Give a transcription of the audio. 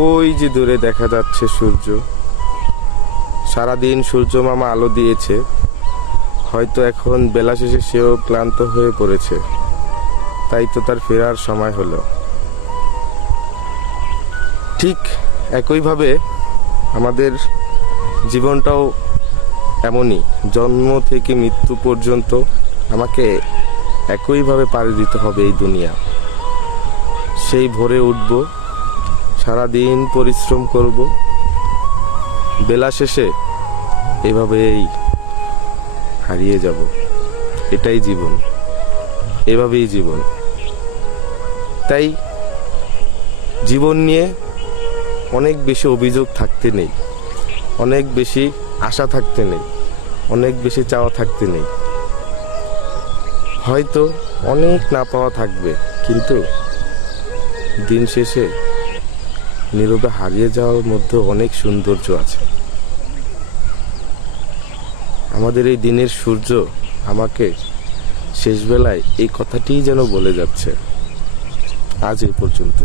ওই যে দূরে দেখা যাচ্ছে সূর্য। সারাদিন সূর্য মামা আলো দিয়েছে, হয়তো এখন বেলা শেষে সেও ক্লান্ত হয়ে পড়েছে, তাই তো তার ফেরার সময় হলো। ঠিক একইভাবে আমাদের জীবনটাও এমনই, জন্ম থেকে মৃত্যু পর্যন্ত আমাকে একইভাবে পাড়ি দিতে হবে এই দুনিয়া। সেই ভোরে উঠব, সারাদিন পরিশ্রম করব, বেলা শেষে এভাবেই হারিয়ে যাব। এটাই জীবন, এভাবেই জীবন। তাই জীবন নিয়ে অনেক বেশি অভিযোগ থাকতে নেই, অনেক বেশি আশা থাকতে নেই, অনেক বেশি চাওয়া থাকতে নেই। হয়তো অনেক না পাওয়া থাকবে, কিন্তু দিন শেষে নীরবে হারিয়ে যাওয়ার মধ্যে অনেক সৌন্দর্য আছে। আমাদের এই দিনের সূর্য আমাকে শেষ বেলায় এই কথাটিই যেন বলে যাচ্ছে। আজ এই পর্যন্ত।